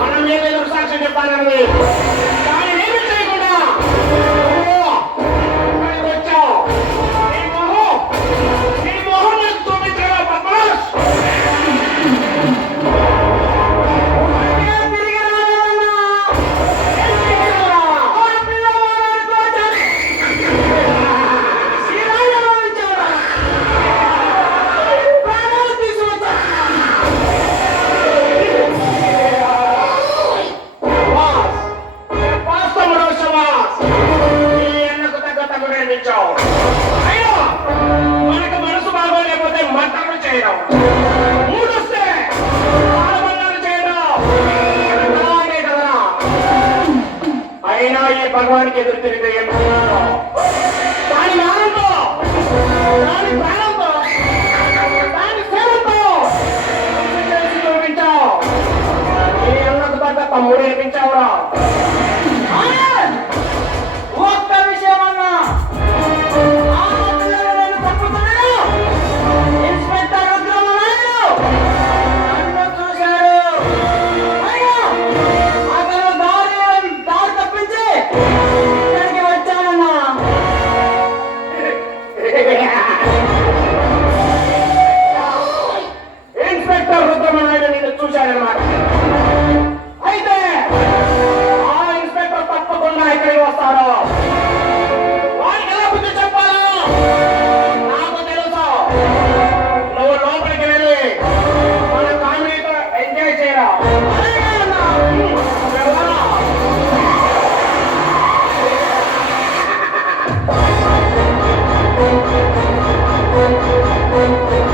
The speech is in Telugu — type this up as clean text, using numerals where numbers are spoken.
మనం ఏదో సాక్ష్యం చెప్పాలని కానీ ఏమి చేయకుండా వచ్చావు. నీ మొహం నాకు చూపించగా పద్మరాజ్. మనకు మనసు బాగోలేకపోతే మతాలు చేయడం, మూడొస్తే ఆడబల్లాలు చేయడం అలాగే కదా. అయినా ఈ భగవానికి ఎదురు తిరిగితే ఏం దాని జ్ఞానంతో, దాని ప్రాణంతో, దాని సేవతో చూపించావు. నీ అన్నకు తగ్గ తమ్ముడు అనిపించావురా. ఒక్క విషయం అన్నా, ఇన్స్పెక్టర్ రుద్రమనాయుడు నన్ను చూశాడు. అతను దారి తప్పించి ఇక్కడికి వచ్చానన్నా. ఇన్స్పెక్టర్ రుద్రమనాయుడు నిన్ను చూశాడనమాట. అయితే ఆ ఇన్స్పెక్టర్ తప్పకుండా ఇక్కడికి వస్తాడు. వారికి ఎలా బుద్ధి చెప్పాలో నాకు తెలుసు. నువ్వు లోపలికి వెళ్ళి మన కామెడీతో ఎంజాయ్ చేయరా. Thank you.